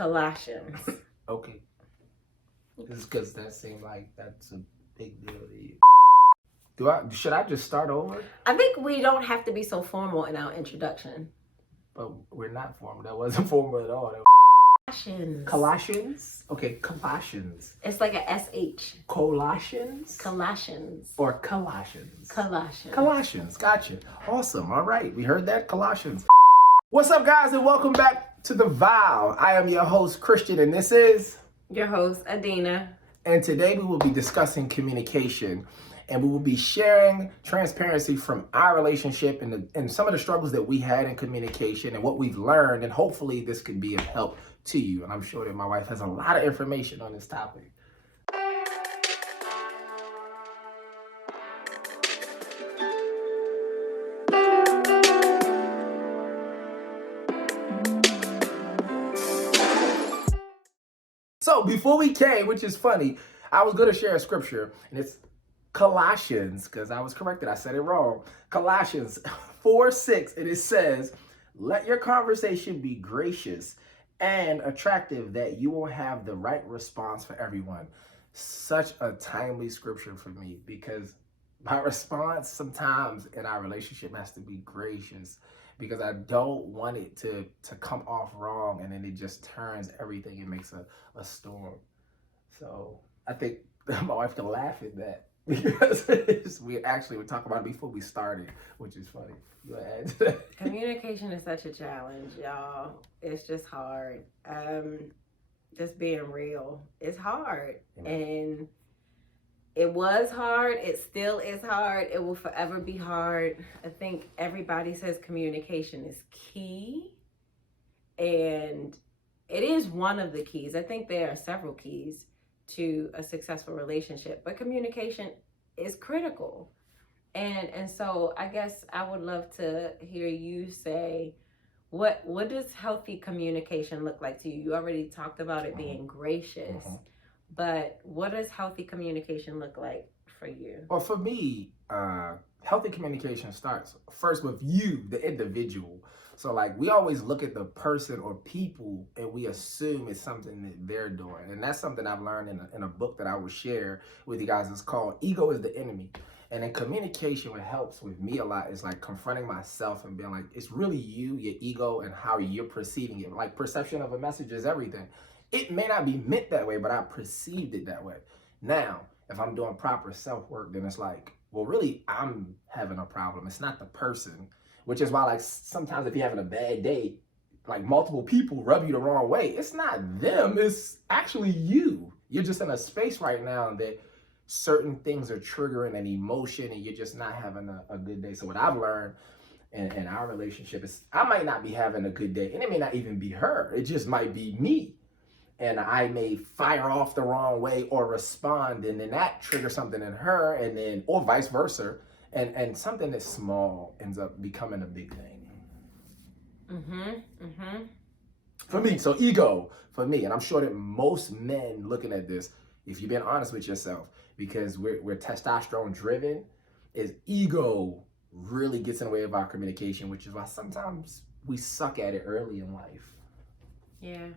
Colossians. Okay. This is because that seemed like that's a big deal to you. Should I just start over? I think we don't have to be so formal in our introduction. But we're not formal. That wasn't formal at all. Colossians. Colossians? Okay, Colossians. It's like a SH. Colossians? Colossians. Or Colossians? Colossians. Colossians. Gotcha. Awesome. All right. We heard that. Colossians. What's up, guys, and welcome back to The Vow. I am your host, Christian, and this is your host, Adena. And today we will be discussing communication, and we will be sharing transparency from our relationship and some of the struggles that we had in communication and what we've learned, and hopefully this could be of help to you. And I'm sure that my wife has a lot of information on this topic. So before we came, which is funny, I was going to share a scripture, and it's Colossians, because I was corrected. I said it wrong. Colossians 4:6, and it says, "Let your conversation be gracious and attractive, that you will have the right response for everyone." Such a timely scripture for me, because my response sometimes in our relationship has to be gracious, because I don't want it to come off wrong, and then it just turns everything and makes a storm. So I think my wife can laugh at that, because we were talking about it before we started, which is funny. Go ahead. Communication is such a challenge, y'all. It's just hard. Just being real, it's hard. And it was hard. It still is hard. It will forever be hard. I think everybody says communication is key, and it is one of the keys. I think there are several keys to a successful relationship, but communication is critical. And so I guess I would love to hear you say, what does healthy communication look like to you? You already talked about it being gracious, but what does healthy communication look like for you? Well, for me, healthy communication starts first with you, the individual. So like, we always look at the person or people and we assume it's something that they're doing. And that's something I've learned in a book that I will share with you guys. It's called Ego is the Enemy. And in communication, what helps with me a lot is like confronting myself and being like, it's really you, your ego, and how you're perceiving it. Like, perception of a message is everything. It may not be meant that way, but I perceived it that way. Now, if I'm doing proper self-work, then it's like, well, really, I'm having a problem. It's not the person, which is why, like, sometimes if you're having a bad day, like, multiple people rub you the wrong way. It's not them. It's actually you. You're just in a space right now that certain things are triggering an emotion, and you're just not having a good day. So what I've learned in our relationship is I might not be having a good day, and it may not even be her. It just might be me. And I may fire off the wrong way or respond, and then that triggers something in her, and then, or vice versa. And something that's small ends up becoming a big thing. For me, so ego, for me, and I'm sure that most men looking at this, if you've been honest with yourself, because we're testosterone driven, is ego really gets in the way of our communication, which is why sometimes we suck at it early in life. Yeah.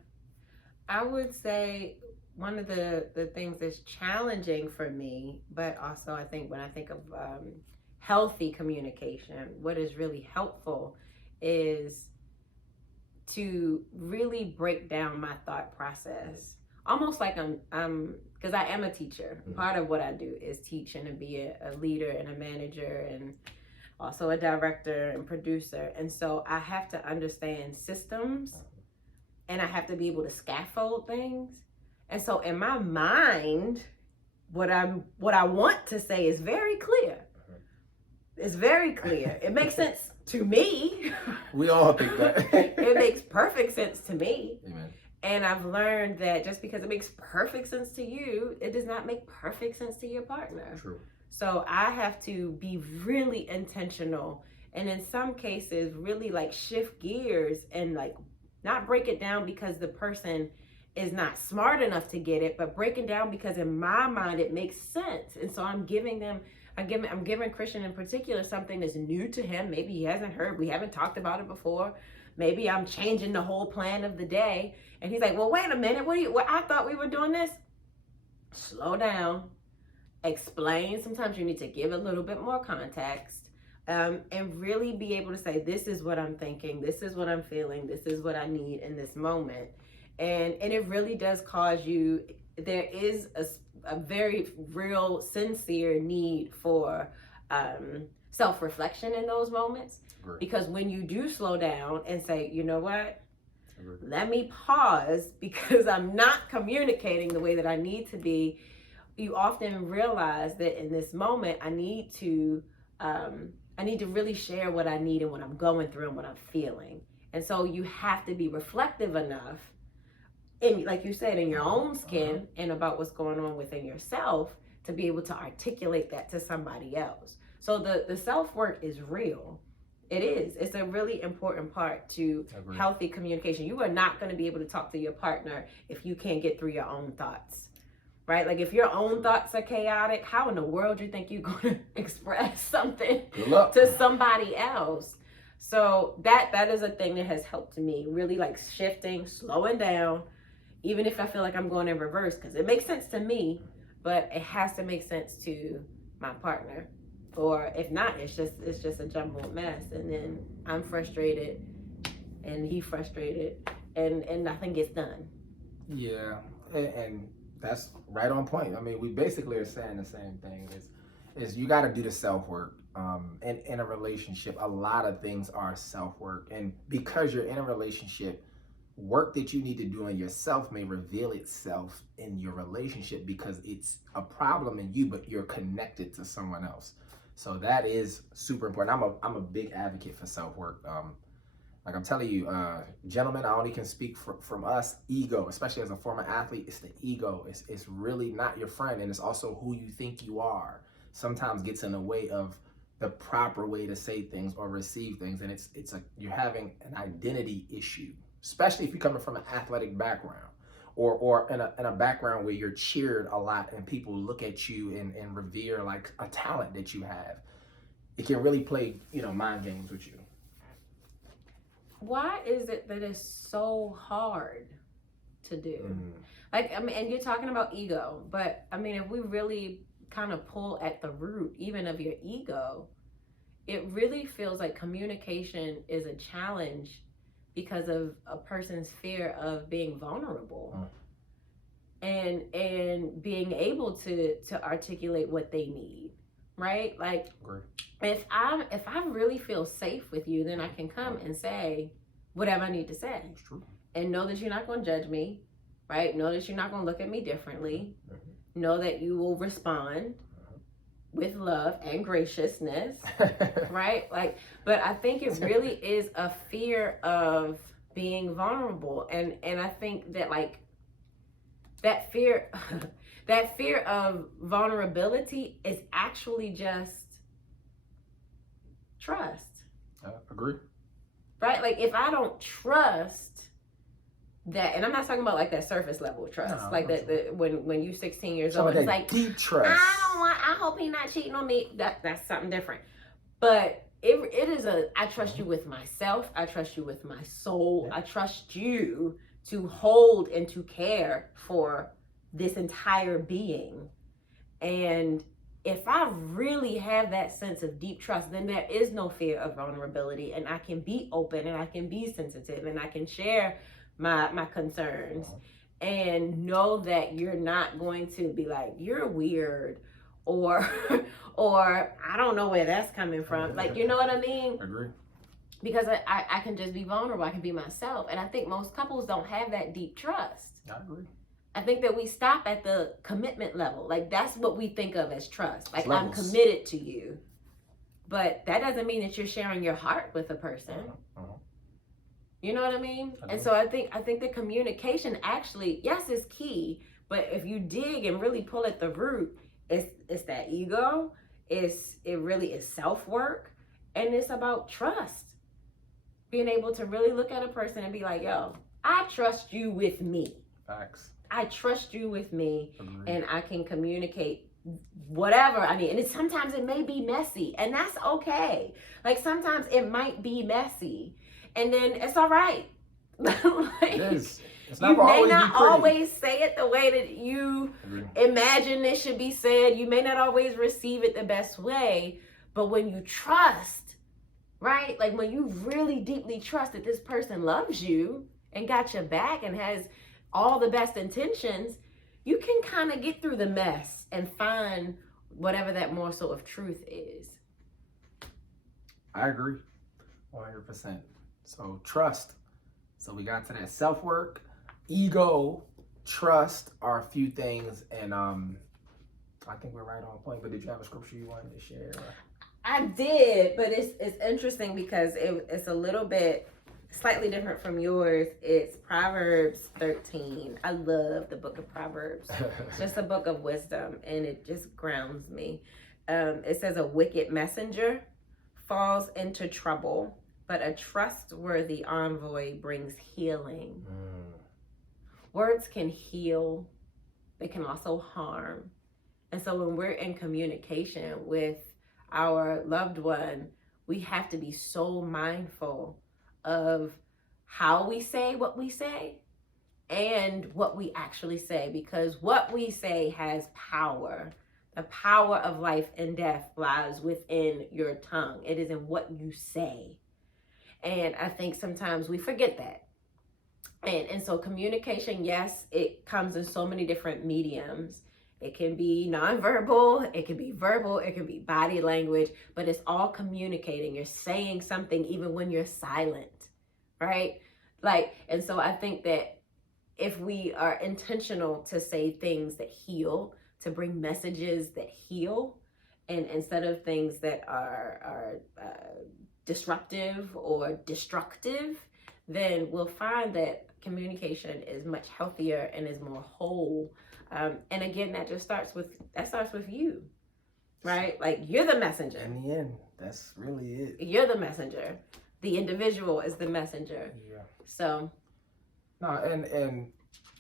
I would say one of the things that's challenging for me, but also I think when I think of healthy communication, what is really helpful is to really break down my thought process. Almost like I'm because I am a teacher. Part of what I do is teach and to be a leader and a manager and also a director and producer. And so I have to understand systems, and I have to be able to scaffold things. And so in my mind, what I want to say is very clear. It's very clear. It makes sense to me. We all think that. It makes perfect sense to me. Amen. And I've learned that just because it makes perfect sense to you, it does not make perfect sense to your partner. True. So I have to be really intentional, and in some cases really like shift gears and like not break it down because the person is not smart enough to get it, but break it down because in my mind it makes sense. And so I'm giving Christian in particular something that's new to him. Maybe he hasn't heard, we haven't talked about it before, maybe I'm changing the whole plan of the day. And he's like, well, wait a minute, I thought we were doing this. Slow down, explain. Sometimes you need to give a little bit more context. And really be able to say, this is what I'm thinking, this is what I'm feeling, this is what I need in this moment. And it really does cause you, there is a very real, sincere need for self-reflection in those moments. Great. Because when you do slow down and say, you know what, let me pause because I'm not communicating the way that I need to be, you often realize that in this moment, I need to really share what I need and what I'm going through and what I'm feeling. And so you have to be reflective enough, in, like you said, in your own skin and about what's going on within yourself to be able to articulate that to somebody else. So the self-work is real. It is. It's a really important part to healthy communication. You are not going to be able to talk to your partner if you can't get through your own thoughts, right? Like if your own thoughts are chaotic, how in the world do you think you're going to express something to somebody else? So that is a thing that has helped me, really like shifting, slowing down, even if I feel like I'm going in reverse, because it makes sense to me, but it has to make sense to my partner. Or if not, it's just a jumbled mess, and then I'm frustrated and he frustrated and nothing gets done. Yeah, and that's right on point. I mean, we basically are saying the same thing, is you got to do the self-work. And in a relationship, a lot of things are self-work, and because you're in a relationship, work that you need to do on yourself may reveal itself in your relationship because it's a problem in you, but you're connected to someone else. So that is super important. I'm a big advocate for self-work. Like I'm telling you, gentlemen, I only can speak from us. Ego, especially as a former athlete, it's the ego. It's really not your friend, and it's also who you think you are. Sometimes gets in the way of the proper way to say things or receive things, and you're having an identity issue, especially if you're coming from an athletic background. Or in a background where you're cheered a lot and people look at you and revere like a talent that you have. It can really play, mind games with you. Why is it that it's so hard to do? Like, I mean, and you're talking about ego, but I mean, if we really kind of pull at the root, even of your ego, it really feels like communication is a challenge because of a person's fear of being vulnerable and being able to articulate what they need, right? Like if I really feel safe with you, then I can come and say whatever I need to say. That's true. And know that you're not going to judge me, right? Know that you're not going to look at me differently. Know that you will respond with love and graciousness, right? Like, but I think it really is a fear of being vulnerable. And I think that like that fear of vulnerability is actually just trust. Agree. Right? Like if I don't trust that, and I'm not talking about like that surface level trust, no, like that when you're 16 years old, it's like deep trust. I hope he's not cheating on me. That's something different. But it is I trust you with myself. I trust you with my soul. I trust you to hold and to care for this entire being. And if I really have that sense of deep trust, then there is no fear of vulnerability, and I can be open and I can be sensitive and I can share my concerns and know that you're not going to be like, you're weird or I don't know where that's coming from. Like, you know what I mean? Agree. Because I can just be vulnerable. I can be myself. And I think most couples don't have that deep trust. I agree. I think that we stop at the commitment level. Like that's what we think of as trust. Like Levels. I'm committed to you. But that doesn't mean that you're sharing your heart with a person. You know what I mean? And so I think the communication actually, yes, is key. But if you dig and really pull at the root, it's that ego. It really is self-work. And it's about trust. Being able to really look at a person and be like, yo, I trust you with me. Facts. I trust you with me. And I can communicate whatever I need. And sometimes it may be messy, and that's okay. Like sometimes it might be messy. and then it's all right. It is. It's not You gonna may always be not pretty. always say it the way that you imagine it should be said. You may not always receive it the best way, but when you trust, right? Like when you really deeply trust that this person loves you and got your back and has all the best intentions, you can kind of get through the mess and find whatever that morsel of truth is. I agree, 100%. So trust. So we got to that self-work, ego, trust are a few things, and I think we're right on point. But did you have a scripture you wanted to share? I did, but it's interesting because it's a little bit slightly different from yours. It's Proverbs 13. I love the book of Proverbs. It's just a book of wisdom, and it just grounds me. It says a wicked messenger falls into trouble, but a trustworthy envoy brings healing. Words can heal. They can also harm. And so when we're in communication with our loved one, we have to be so mindful of how we say what we say and what we actually say, because what we say has power. The power of life and death lies within your tongue. It is in what you say. And I think sometimes we forget that. And so communication, yes, it comes in so many different mediums. It can be nonverbal, it can be verbal, it can be body language, but it's all communicating. You're saying something even when you're silent, right? And so I think that if we are intentional to say things that heal, to bring messages that heal, and instead of things that are disruptive or destructive, then we'll find that communication is much healthier and is more whole. And again, that starts with you, right? Like you're the messenger. In the end, that's really it. You're the messenger. The individual is the messenger. Yeah. So. No, and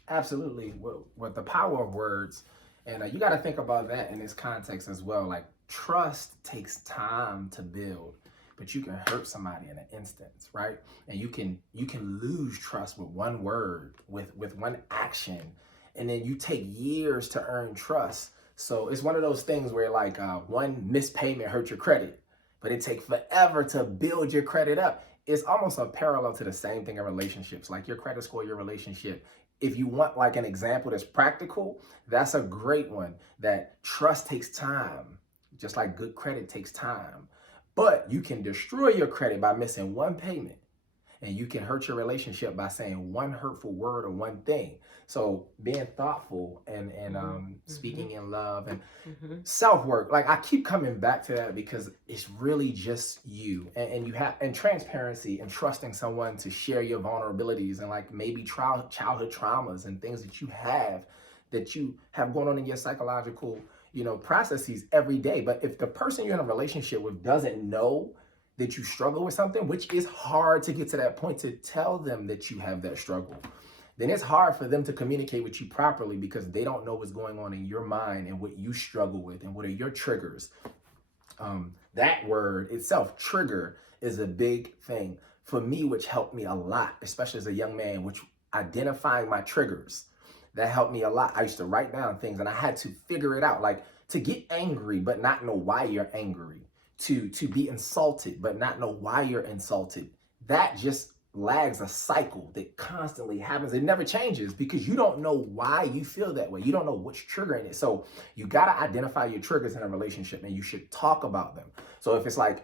absolutely with the power of words, and you got to think about that in this context as well. Like trust takes time to build, but you can hurt somebody in an instance, right? And you can lose trust with one word, with one action, and then you take years to earn trust. So it's one of those things where like one missed payment hurt your credit, but it takes forever to build your credit up. It's almost a parallel to the same thing in relationships, like your credit score, your relationship. If you want like an example that's practical, that's a great one. That trust takes time, just like good credit takes time. But you can destroy your credit by missing one payment. And you can hurt your relationship by saying one hurtful word or one thing. So being thoughtful and speaking in love and self-work, like I keep coming back to that because it's really just you and you have, and transparency and trusting someone to share your vulnerabilities and like maybe childhood traumas and things that you have going on in your psychological, processes every day. But if the person you're in a relationship with doesn't know that you struggle with something, which is hard to get to that point to tell them that you have that struggle, then it's hard for them to communicate with you properly because they don't know what's going on in your mind and what you struggle with and what are your triggers. That word itself, trigger, is a big thing for me, which helped me a lot, especially as a young man, which identifying my triggers, that helped me a lot. I used to write down things and I had to figure it out, like to get angry but not know why you're angry, to be insulted but not know why you're insulted. That just lags a cycle that constantly happens. It never changes because you don't know why you feel that way. You don't know what's triggering it. So you got to identify your triggers in a relationship and you should talk about them. So if it's like,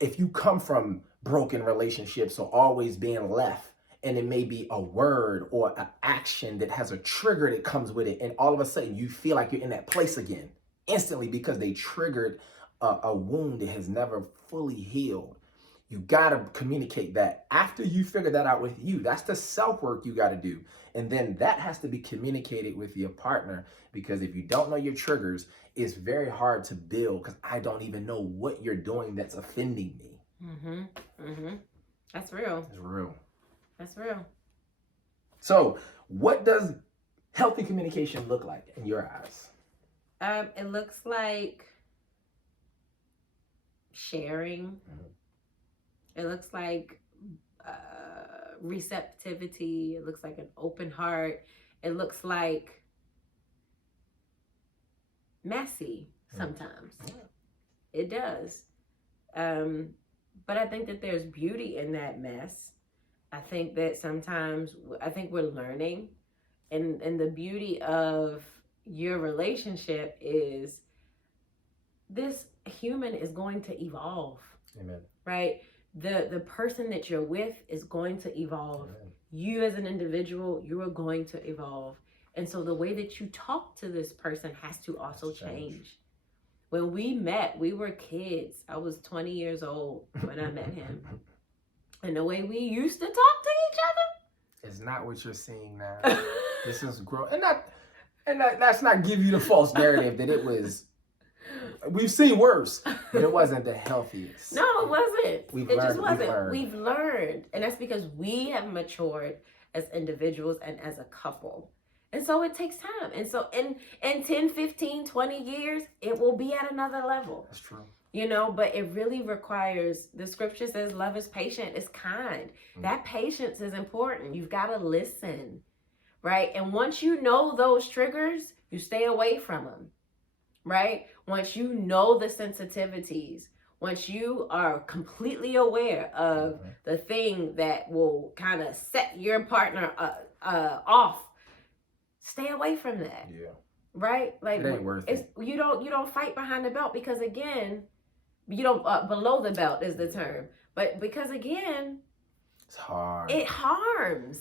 if you come from broken relationships or always being left, and it may be a word or an action that has a trigger that comes with it, and all of a sudden you feel like you're in that place again instantly because they triggered a wound that has never fully healed. You got to communicate that. After you figure that out with you, that's the self-work you got to do. And then that has to be communicated with your partner, because if you don't know your triggers, it's very hard to build because I don't even know what you're doing that's offending me. That's real. It's real. That's real. So what does healthy communication look like in your eyes? It looks like sharing. It looks like receptivity. It looks like an open heart. It looks like messy sometimes. It does. But I think that there's beauty in that mess. I think that sometimes, I think we're learning. And the beauty of your relationship is this human is going to evolve. Amen. Right? The person that you're with is going to evolve. Amen. You as an individual, you are going to evolve. And so the way that you talk to this person has to also change. When we met, we were kids. I was 20 years old when I met him. And the way we used to talk to each other is not what you're seeing now. This is growth. And that's not give you the false narrative that it was. We've seen worse, but it wasn't the healthiest. No, it wasn't. It just wasn't. We've learned. And that's because we have matured as individuals and as a couple. And so it takes time. And so in 10, 15, 20 years, it will be at another level. That's true. You know, but it really requires, the scripture says love is patient, it's kind. That patience is important. You've got to listen, right? And once you know those triggers, you stay away from them, right? Once you know the sensitivities, once you are completely aware of the thing that will kind of set your partner off, stay away from that. Yeah. Right? Like it ain't worth it. You don't fight behind the belt because again, you don't below the belt is the term. But because again, it's hard. It harms.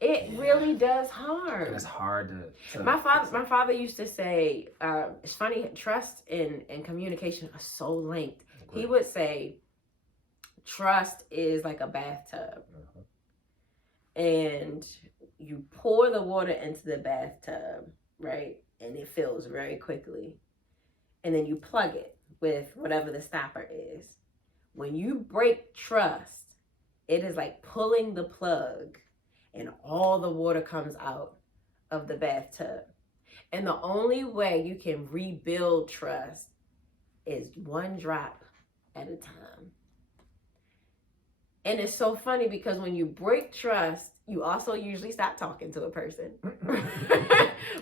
It really does harm. And it's hard to my father used to say, it's funny, trust and communication are so linked. He would say, trust is like a bathtub. And you pour the water into the bathtub, right? And it fills very quickly. And then you plug it with whatever the stopper is. When you break trust, it is like pulling the plug and all the water comes out of the bathtub. And the only way you can rebuild trust is one drop at a time. And it's so funny because when you break trust, you also usually stop talking to a person.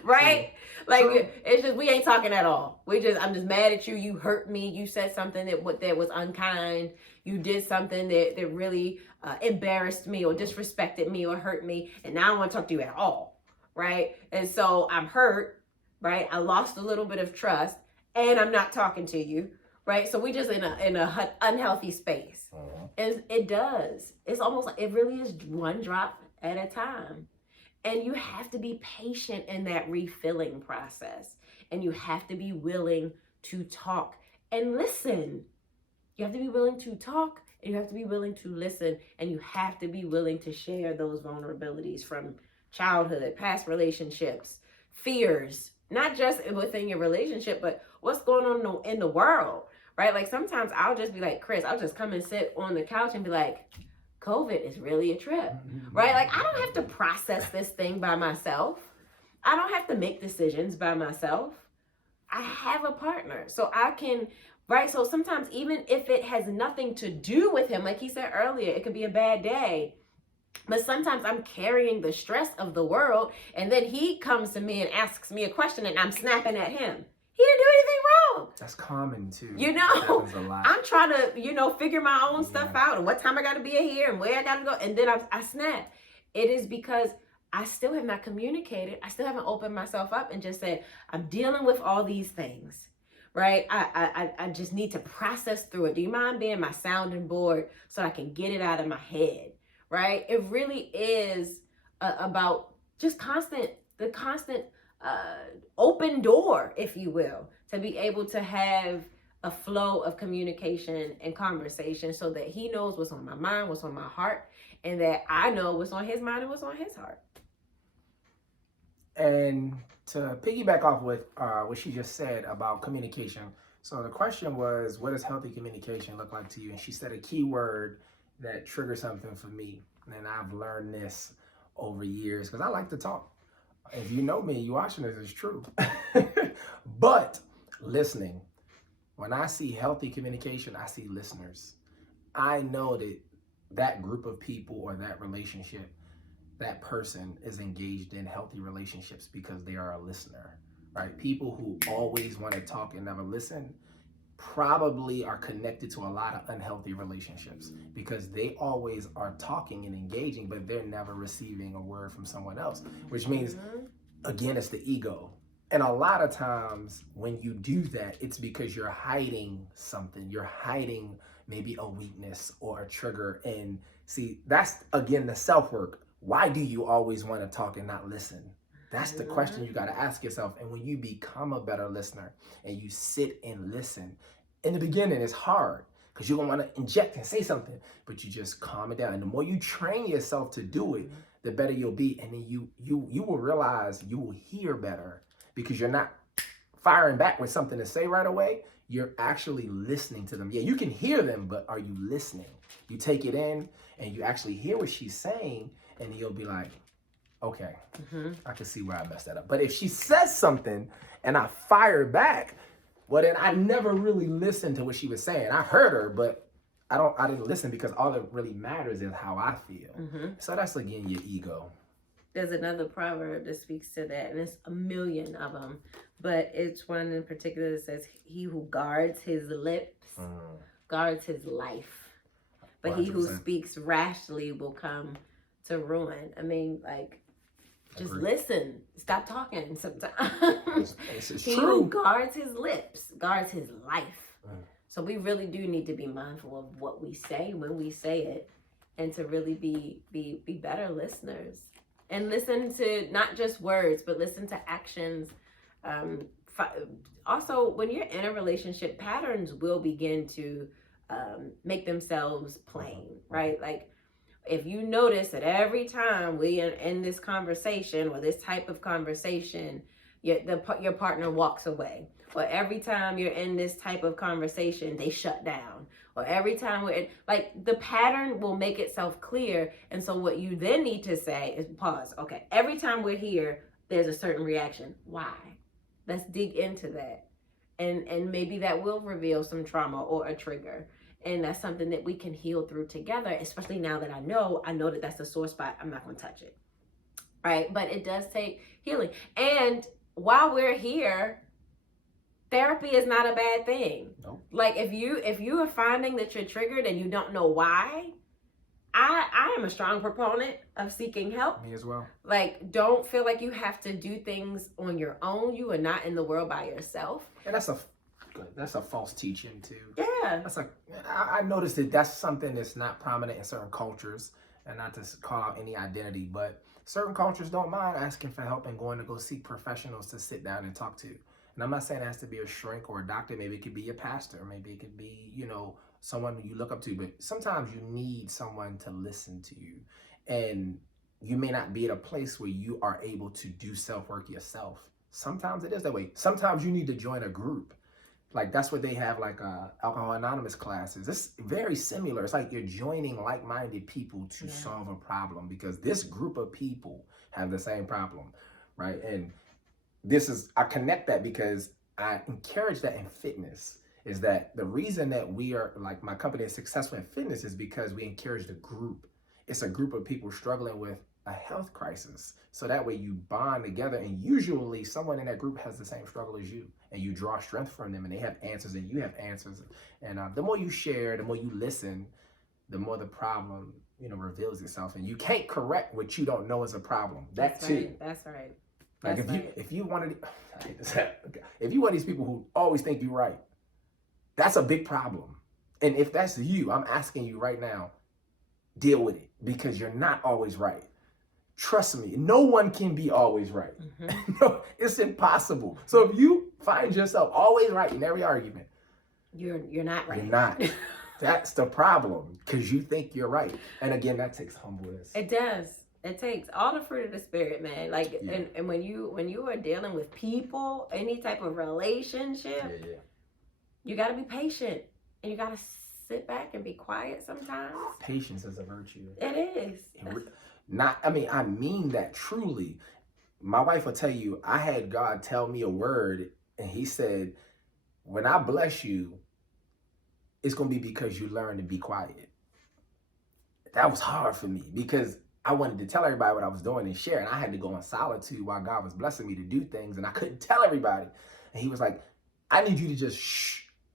Right? Like it's just, we ain't talking at all. I'm just mad at you. You hurt me. You said something that was unkind. You did something that really embarrassed me or disrespected me or hurt me. And now I don't want to talk to you at all. Right? And so I'm hurt. Right? I lost a little bit of trust and I'm not talking to you. Right? So we just in a unhealthy space. And it does. It's almost like it really is one drop at a time. And you have to be patient in that refilling process. And you have to be willing to talk and listen. You have to be willing to talk and you have to be willing to listen. And you have to be willing to share those vulnerabilities from childhood, past relationships, fears, not just within your relationship, but what's going on in the world, right? Like sometimes I'll just be like, Chris, I'll just come and sit on the couch and be like, COVID is really a trip, right? Like I don't have to process this thing by myself. I don't have to make decisions by myself. I have a partner. So I can, right? So sometimes even if it has nothing to do with him, like he said earlier, it could be a bad day. But sometimes I'm carrying the stress of the world and then he comes to me and asks me a question and I'm snapping at him. He didn't do anything wrong. That's common too. You know, I'm trying to, figure my own stuff out and what time I got to be here and where I got to go. And then I snap. It is because I still have not communicated. I still haven't opened myself up and just said, I'm dealing with all these things, right? I just need to process through it. Do you mind being my sounding board so I can get it out of my head, right? It really is about just the constant open door, if you will, to be able to have a flow of communication and conversation so that he knows what's on my mind, what's on my heart, and that I know what's on his mind and what's on his heart. And to piggyback off what she just said about communication. So the question was, what does healthy communication look like to you? And she said a key word that triggered something for me. And I've learned this over years because I like to talk. If you know me, you watching this, it's true. But listening. When I see healthy communication, I see listeners. I know that that group of people or that relationship, that person is engaged in healthy relationships because they are a listener, right? People who always want to talk and never listen probably are connected to a lot of unhealthy relationships because they always are talking and engaging, but they're never receiving a word from someone else, which means, again, it's the ego. And a lot of times when you do that, it's because you're hiding something. You're hiding maybe a weakness or a trigger. And see, that's, again, the self-work. Why do you always want to talk and not listen? That's the question you got to ask yourself. And when you become a better listener and you sit and listen, in the beginning, it's hard because you're going to want to inject and say something, but you just calm it down. And the more you train yourself to do it, the better you'll be. And then you will realize you will hear better because you're not firing back with something to say right away. You're actually listening to them. Yeah, you can hear them, but are you listening? You take it in and you actually hear what she's saying, and you'll be like, okay, I can see where I messed that up. But if she says something and I fire back, well, then I never really listened to what she was saying. I heard her, but I didn't listen because all that really matters is how I feel. So that's, again, your ego. There's another proverb that speaks to that, and it's a million of them, but it's one in particular that says, he who guards his lips guards his life, but 100%. He who speaks rashly will come to ruin. I mean, like, just listen. Stop talking sometimes. It's he true. Who guards his lips guards his life. So we really do need to be mindful of what we say when we say it, and to really be better listeners. And listen to not just words, but listen to actions. Also, when you're in a relationship, patterns will begin to make themselves plain, right? Like, if you notice that every time we are in this conversation or this type of conversation, your partner walks away. Or every time you're in this type of conversation, they shut down. Or every time we're in, like, the pattern will make itself clear. And so what you then need to say is pause. Okay, every time we're here, there's a certain reaction. Why? Let's dig into that. And maybe that will reveal some trauma or a trigger. And that's something that we can heal through together, especially now that I know that that's a sore spot. I'm not going to touch it. Right? But it does take healing. And while we're here, therapy is not a bad thing. Nope. Like, if you are finding that you're triggered and you don't know why, I am a strong proponent of seeking help. Me as well. Like, don't feel like you have to do things on your own. You are not in the world by yourself. And that's a false teaching too. Yeah. That's like, I noticed that that's something that's not prominent in certain cultures, and not to call out any identity, but certain cultures don't mind asking for help and going to go seek professionals to sit down and talk to. And I'm not saying it has to be a shrink or a doctor. Maybe it could be a pastor. Maybe it could be, someone you look up to. But sometimes you need someone to listen to you. And you may not be at a place where you are able to do self-work yourself. Sometimes it is that way. Sometimes you need to join a group. Like, that's what they have, like Alcohol Anonymous classes. It's very similar. It's like you're joining like-minded people to solve a problem, because this group of people have the same problem, right? And I connect that because I encourage that in fitness, is that the reason that we are, like, my company is successful in fitness is because we encourage the group. It's a group of people struggling with a health crisis. So that way you bond together, and usually someone in that group has the same struggle as you, and you draw strength from them, and they have answers and you have answers. And the more you share, the more you listen, the more the problem, reveals itself. And you can't correct what you don't know is a problem. That's too. That's right. Like, if you one of these people who always think you're right, that's a big problem. And if that's you, I'm asking you right now, deal with it, because you're not always right. Trust me, no one can be always right. No, it's impossible. So if you find yourself always right in every argument, you're not right. You're not. That's the problem, because you think you're right. And again, that takes humbleness. It does. It takes all the fruit of the spirit, man. Like, and when you are dealing with people, any type of relationship, you got to be patient, and you got to sit back and be quiet sometimes. Patience is a virtue. It is. I mean that truly. My wife will tell you, I had God tell me a word, and he said, when I bless you, it's going to be because you learn to be quiet. that was hard for me because I wanted to tell everybody what I was doing and share, and I had to go in solitude while God was blessing me to do things, and I couldn't tell everybody. And he was like, I need you to just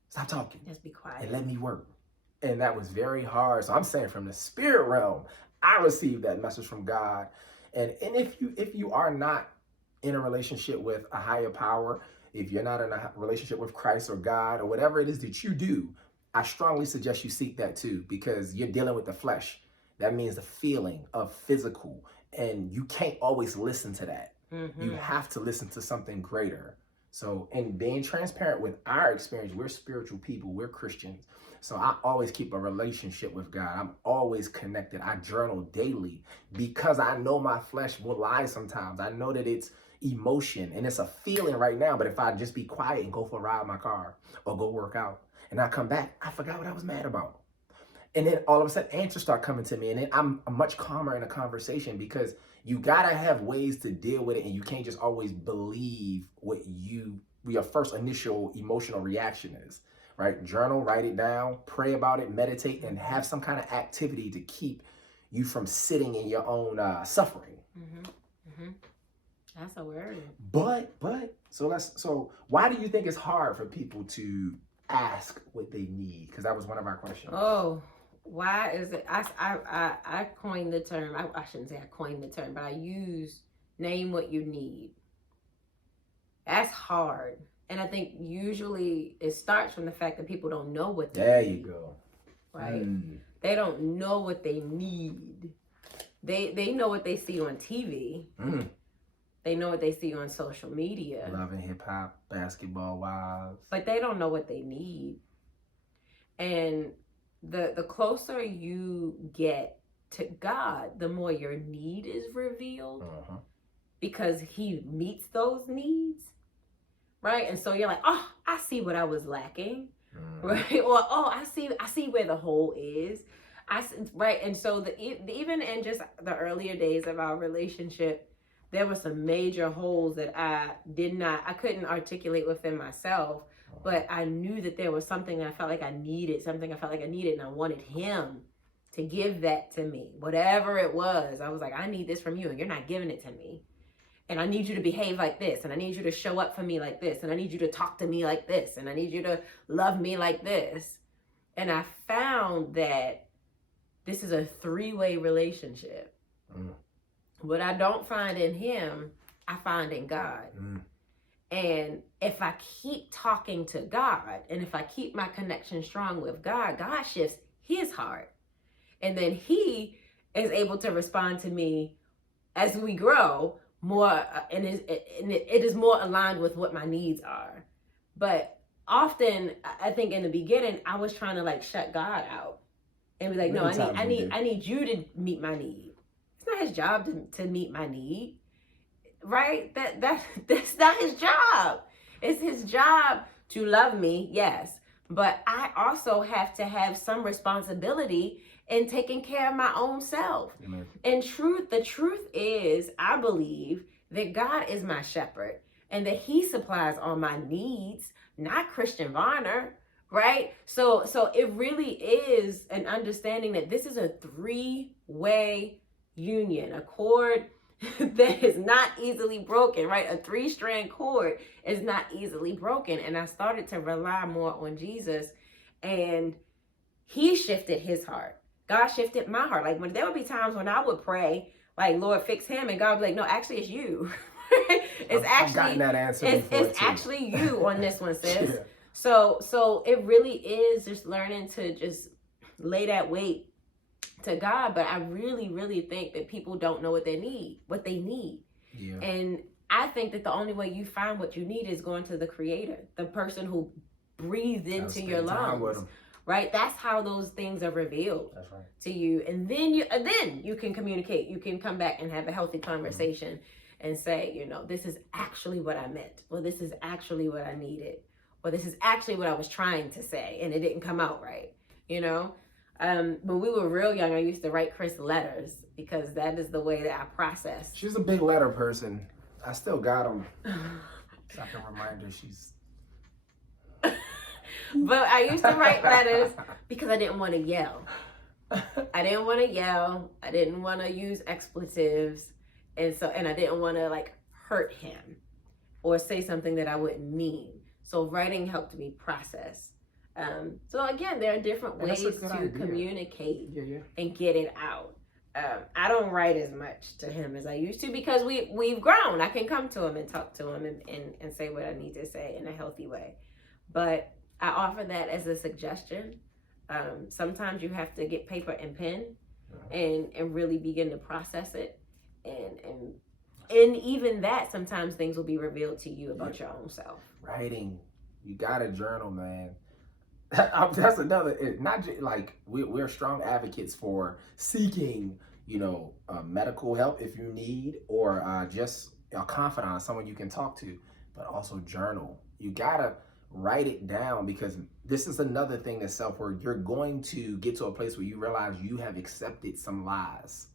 stop talking. Just be quiet. And let me work. And that was very hard. So I'm saying from the spirit realm, I received that message from God. And if you are not in a relationship with a higher power, if you're not in a relationship with Christ or God or whatever it is that you do, I strongly suggest you seek that too, because you're dealing with the flesh. That means the feeling of physical, and you can't always listen to that. You have to listen to something greater. So, and being transparent with our experience, we're spiritual people, we're Christians. So I always keep a relationship with God. I'm always connected. I journal daily because I know my flesh will lie sometimes. I know that it's emotion and it's a feeling right now, but if I just be quiet and go for a ride in my car or go work out and I come back, I forgot what I was mad about. And then all of a sudden answers start coming to me, and then I'm much calmer in a conversation because you gotta have ways to deal with it, and you can't just always believe what your first initial emotional reaction is, right? Journal, write it down, pray about it, meditate, and have some kind of activity to keep you from sitting in your own suffering. That's a word. But so why do you think it's hard for people to ask what they need? Because that was one of our questions. Oh, why is it? I coined the term. I shouldn't say I coined the term, but I use name what you need. That's hard. And I think usually it starts from the fact that people don't know what they need. There you go. Right? They don't know what they need. They know what they see on TV. They know what they see on social media. Love and hip hop, basketball wives. But they don't know what they need. And the closer you get to God, the more your need is revealed. Because he meets those needs. Right? And so you're like, oh, I see what I was lacking. Right? Or, oh, I see where the hole is. Right? And so even in just the earlier days of our relationship, there were some major holes that I couldn't articulate within myself, but I knew that there was something that I felt like I needed, and I wanted him to give that to me. Whatever it was, I was like, I need this from you, and you're not giving it to me. And I need you to behave like this, and I need you to show up for me like this, and I need you to talk to me like this, and I need you to love me like this. And I found that this is a three-way relationship. What I don't find in him, I find in God. And if I keep talking to God, and if I keep my connection strong with God, God shifts his heart. And then he is able to respond to me as we grow more, and it is more aligned with what my needs are. But often, I think in the beginning, I was trying to like shut God out and be like, no, I need you to meet my need. It's not his job to meet my need, right? That's not his job. It's his job to love me, yes. But I also have to have some responsibility in taking care of my own self. Amen. And the truth is, I believe that God is my shepherd and that he supplies all my needs, not Christian Varner, right? So it really is an understanding that this is a three-way union, a cord that is not easily broken, right? A 3-strand cord is not easily broken. And I started to rely more on Jesus, and he shifted his heart. God shifted my heart. Like, when there would be times when I would pray, like, Lord, fix him, and God would be like, no, actually it's you. I've gotten that answer before, it's too. Actually you on this one, sis. Yeah. So it really is just learning to just lay that weight to God. But I really, really think that people don't know what they need. Yeah. And I think that the only way you find what you need is going to the Creator, the person who breathed into your lungs. Right? That's how those things are revealed. That's right. To you. And then you can communicate. You can come back and have a healthy conversation and say, this is actually what I meant. Well, this is actually what I needed. Or this is actually what I was trying to say, and it didn't come out right. When we were real young, I used to write Chris letters because that is the way that I process. She's a big letter person. I still got them. It's like a reminder she's... But I used to write letters because I didn't want to yell. I didn't want to yell. I didn't want to use expletives. And I didn't want to like hurt him or say something that I wouldn't mean. So writing helped me process. So again, there are different ways to communicate and get it out. I don't write as much to him as I used to because we've grown. I can come to him and talk to him and say what I need to say in a healthy way. But I offer that as a suggestion. Sometimes you have to get paper and pen and really begin to process it. And even that, sometimes things will be revealed to you about your own self. Writing, you gotta journal, man. That's another. Not just, like we're strong advocates for seeking, medical help if you need, or just a confidant, someone you can talk to, but also journal. You gotta write it down, because this is another thing that's self-work. You're going to get to a place where you realize you have accepted some lies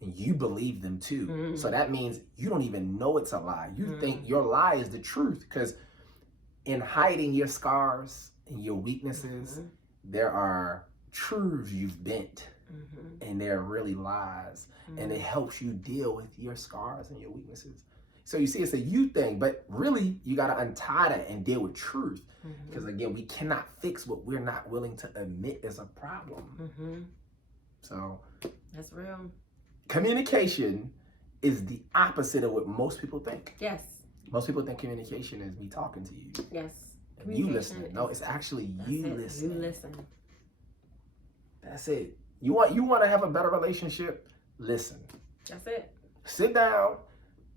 and you believe them too. Mm-hmm. So that means you don't even know it's a lie. You think your lie is the truth, because in hiding your scars and your weaknesses, there are truths you've bent, and they're really lies, and it helps you deal with your scars and your weaknesses. So you see, it's a you thing, but really you got to untie that and deal with truth, because again, we cannot fix what we're not willing to admit is a problem. So that's real. Communication is the opposite of what most people think. Yes. Most people think communication is me talking to you. Yes. You listening. No, it's actually you listening. You listen. That's it. You want to have a better relationship? Listen. That's it. Sit down,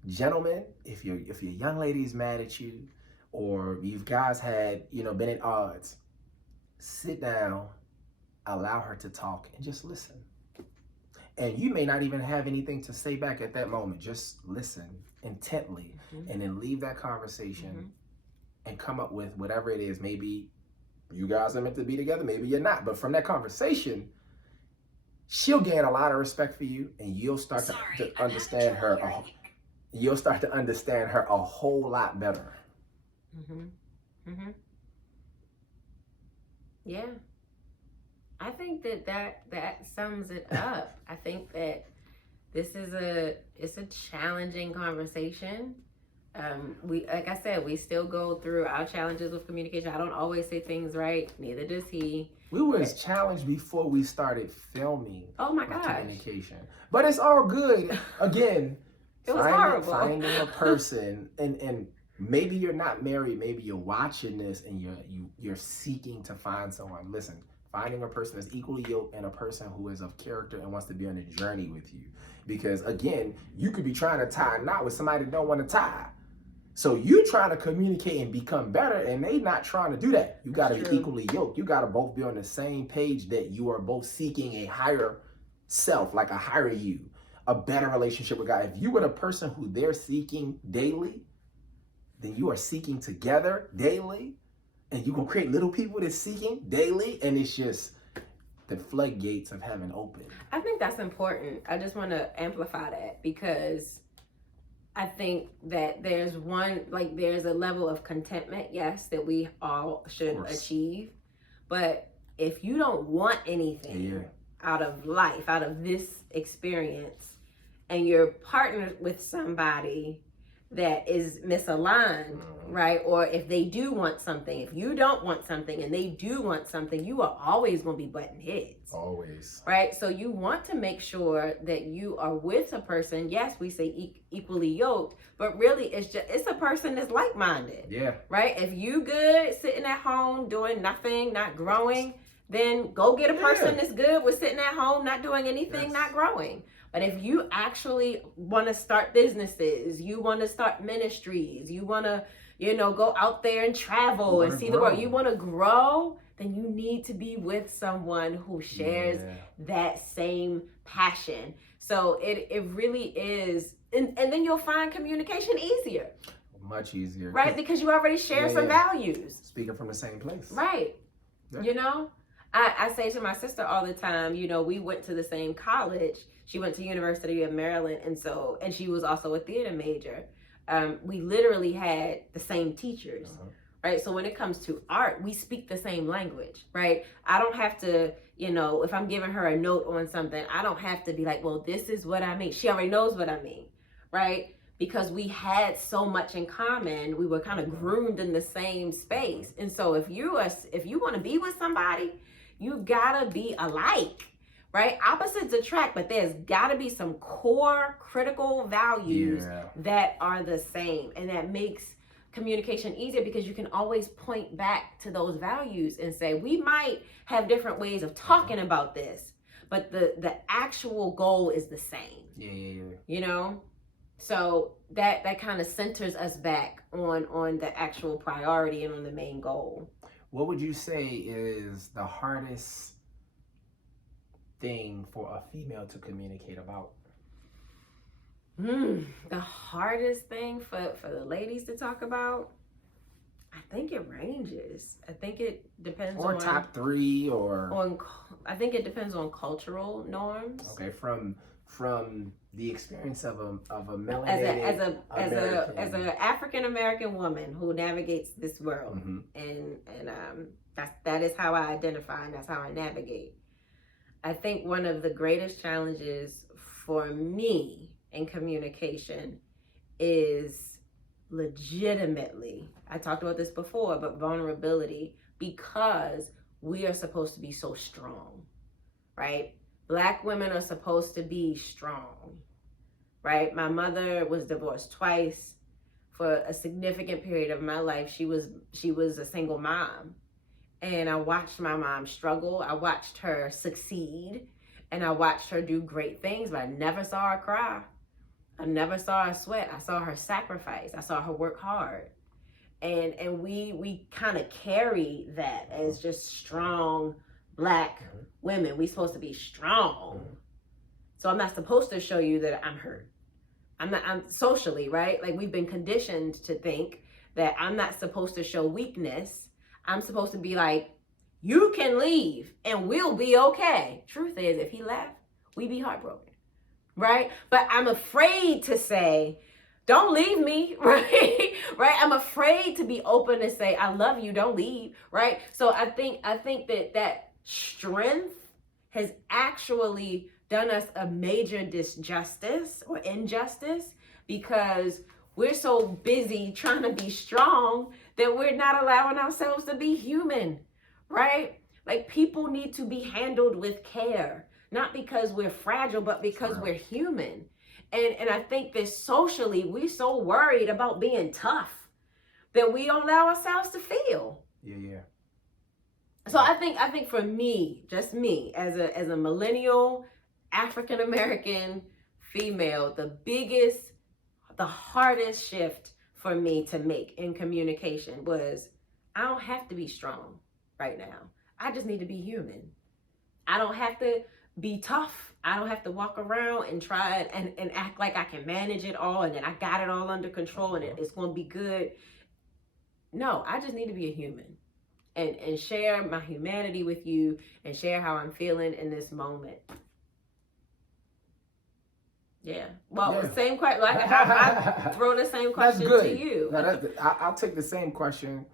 gentlemen. If your young lady's mad at you, or you guys had been at odds, sit down, allow her to talk, and just listen. And you may not even have anything to say back at that moment. Just listen intently, and then leave that conversation and come up with whatever it is. Maybe you guys are meant to be together, maybe you're not. But from that conversation, she'll gain a lot of respect for you, and you'll start to understand her. You'll start to understand her a whole lot better. Yeah. I think that sums it up. I think that this is it's a challenging conversation. Like I said, we still go through our challenges with communication. I don't always say things right. Neither does he. We was challenged before we started filming. Oh my gosh. Communication, but it's all good. Again, it was horrible. Finding a person, and maybe you're not married. Maybe you're watching this and you're seeking to find someone. Listen. Finding a person that's equally yoked and a person who is of character and wants to be on a journey with you. Because again, you could be trying to tie a knot with somebody that don't want to tie. So you trying to communicate and become better, and they not trying to do that. You got to be equally yoked. You got to both be on the same page, that you are both seeking a higher self, like a higher you, a better relationship with God. If you were the person who they're seeking daily, then you are seeking together daily. And you're going to create little people that's seeking daily, and it's just the floodgates of heaven open. I think that's important. I just want to amplify that, because I think that there's a level of contentment, yes, that we all should achieve. But if you don't want anything out of life, out of this experience, and you're partnered with somebody that is misaligned, right? Or if they do want something, if you don't want something and they do want something, you are always going to be butting heads. Always. Right? So you want to make sure that you are with a person. Yes, we say equally yoked, but really it's a person that's like-minded. Yeah. Right? If you good sitting at home doing nothing, not growing, then go get a person that's good with sitting at home, not doing anything, not growing. But if you actually want to start businesses, you want to start ministries, you want to, go out there and travel and see the world, you want to grow, then you need to be with someone who shares that same passion. So it really is. And then you'll find communication easier. Much easier. Right? Because you already share some values. Speaking from the same place. Right. Yeah. I say to my sister all the time, we went to the same college. She went to University of Maryland, and she was also a theater major. We literally had the same teachers, right? So when it comes to art, we speak the same language, right? I don't have to, if I'm giving her a note on something, I don't have to be like, well, this is what I mean. She already knows what I mean, right? Because we had so much in common. We were kind of groomed in the same space. And so if you want to be with somebody, you gotta be alike, right? Opposites attract, but there's gotta be some core critical values that are the same. And that makes communication easier because you can always point back to those values and say, we might have different ways of talking about this, but the actual goal is the same. So that kind of centers us back on the actual priority and on the main goal. What would you say is the hardest thing for a female to communicate about? The hardest thing for the ladies to talk about, I think it ranges. I think it depends on top three, I think it depends on cultural norms. Okay, from the experience of a melanated as a African American woman who navigates this world, and that is how I identify and that's how I navigate. I think one of the greatest challenges for me in communication is legitimately, I talked about this before, but vulnerability, because we are supposed to be so strong, right? Black women are supposed to be strong, right? My mother was divorced twice. For a significant period of my life, she was a single mom. And I watched my mom struggle. I watched her succeed. And I watched her do great things, but I never saw her cry. I never saw her sweat. I saw her sacrifice. I saw her work hard. And we kind of carry that as just strong Black women. We're supposed to be strong. So I'm not supposed to show you that I'm hurt. I'm socially, right? Like, we've been conditioned to think that I'm not supposed to show weakness. I'm supposed to be like, you can leave and we'll be okay. Truth is, if he left, we'd be heartbroken, right? But I'm afraid to say, don't leave me, right? Right? I'm afraid to be open to say, I love you, don't leave, right? So I think that strength has actually done us a major disjustice or injustice, because we're so busy trying to be strong that we're not allowing ourselves to be human, right? Like, people need to be handled with care, not because we're fragile, but because we're human. And I think that socially, we're so worried about being tough that we don't allow ourselves to feel. Yeah. So I think for me, just me, as a millennial African American female, the hardest shift for me to make in communication was, I don't have to be strong right now. I just need to be human. I don't have to be tough. I don't have to walk around and try and act like I can manage it all and that I got it all under control and it's going to be good. No, I just need to be a human and share my humanity with you and share how I'm feeling in this moment. Yeah. Well, the same question. Like, I throw the same question to you. No, I'll take the same question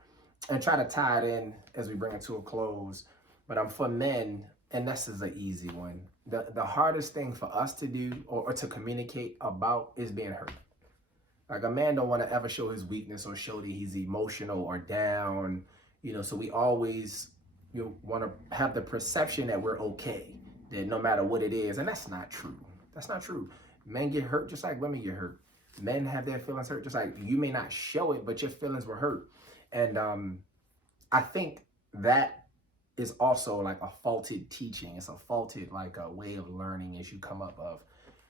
and try to tie it in as we bring it to a close. But for men, and this is an easy one. The hardest thing for us to do or to communicate about is being hurt. Like, a man don't want to ever show his weakness or show that he's emotional or down. So we always want to have the perception that we're okay, that no matter what it is, and that's not true. That's not true. Men get hurt just like women get hurt. Men have their feelings hurt just like you may not show it, but your feelings were hurt. And I think that is also like a faulted teaching. It's a faulted like a way of learning as you come up of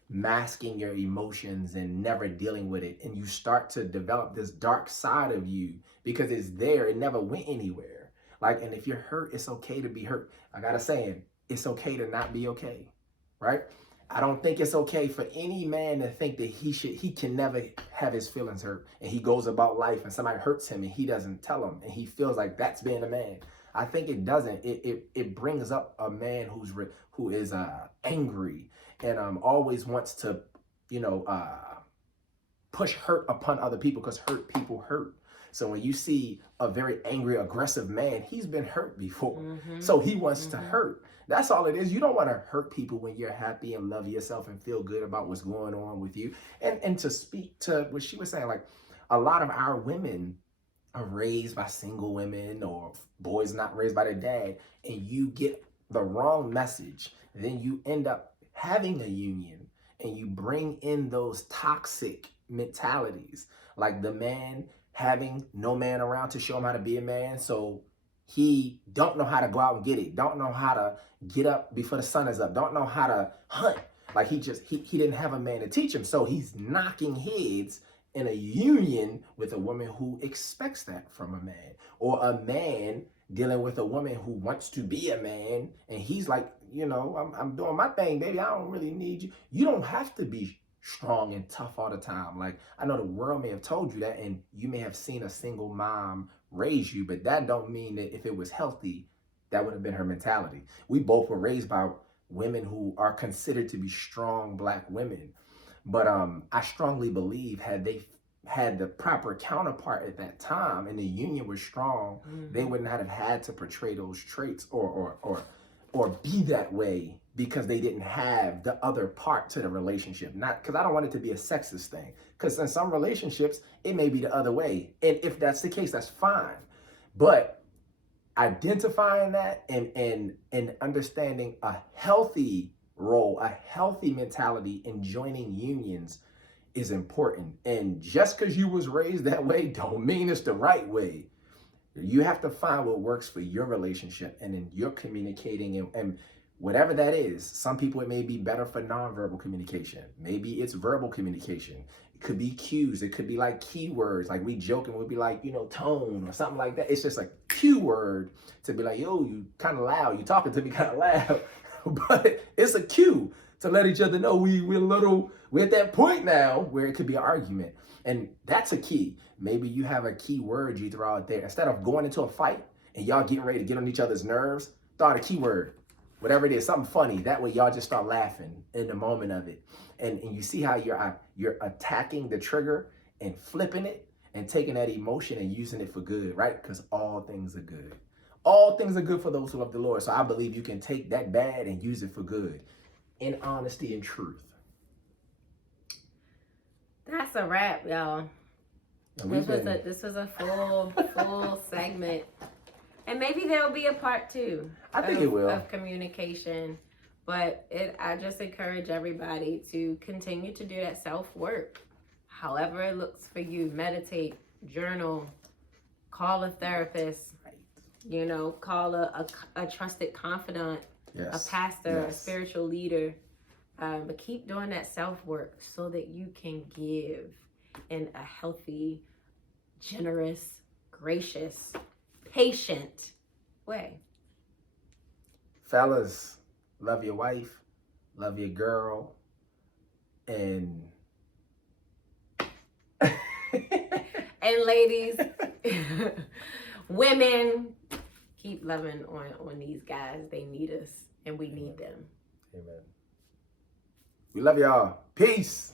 masking your emotions and never dealing with it. And you start to develop this dark side of you because it's there. It never went anywhere. Like, and if you're hurt, it's okay to be hurt. I got a saying, it's okay to not be okay, right? I don't think it's okay for any man to think that he can never have his feelings hurt, and he goes about life and somebody hurts him and he doesn't tell him and he feels like that's being a man. I think it doesn't. It brings up a man who is angry and always wants to push hurt upon other people, because hurt people hurt. So when you see a very angry, aggressive man, he's been hurt before. Mm-hmm. So he wants to Mm-hmm. hurt. That's all it is. You don't want to hurt people when you're happy and love yourself and feel good about what's going on with you. And to speak to what she was saying, like a lot of our women are raised by single women or boys not raised by their dad, and you get the wrong message. Then you end up having a union and you bring in those toxic mentalities, like the man having no man around to show him how to be a man. So he don't know how to go out and get it, don't know how to get up before the sun is up, don't know how to hunt. Like he didn't have a man to teach him. So he's knocking heads in a union with a woman who expects that from a man, or a man dealing with a woman who wants to be a man, and he's like, you know, I'm doing my thing, baby. I don't really need you. You don't have to be strong and tough all the time. Like, I know the world may have told you that, and you may have seen a single mom raise you, but that don't mean that if it was healthy, that would have been her mentality. We both were raised by women who are considered to be strong Black women. But I strongly believe had they had the proper counterpart at that time and the union was strong, they would not have had to portray those traits or be that way, because they didn't have the other part to the relationship. Not because I don't want it to be a sexist thing, because in some relationships it may be the other way, and if that's the case, that's fine. But identifying that and understanding a healthy role, a healthy mentality in joining unions is important. And just because you was raised that way don't mean it's the right way. You have to find what works for your relationship, and then you're communicating and whatever that is. Some people, it may be better for nonverbal communication. Maybe it's verbal communication. It could be cues. It could be like keywords. Like we joking, we'd be like, you know, tone or something like that. It's just a cue word to be like, yo, you kind of loud. You talking to me kind of loud. But it's a cue to let each other know we're at that point now where it could be an argument. And that's a key. Maybe you have a key word you throw out there. Instead of going into a fight and y'all getting ready to get on each other's nerves, throw out a key word, whatever it is, something funny. That way y'all just start laughing in the moment of it. And you see how you're attacking the trigger and flipping it and taking that emotion and using it for good, right? Because all things are good. All things are good for those who love the Lord. So I believe you can take that bad and use it for good in honesty and truth. That's a wrap, y'all. This was a full segment, and maybe there'll be a part two. I think it will, of communication, but I just encourage everybody to continue to do that self work, however it looks for you. Meditate, journal, call a therapist. Right. You know, call a trusted confidant, yes, a pastor, yes, a spiritual leader. But keep doing that self-work so that you can give in a healthy, generous, gracious, patient way. Fellas, love your wife, love your girl, and and ladies, women, keep loving on these guys. They need us and we need them. Amen. We love y'all. Peace.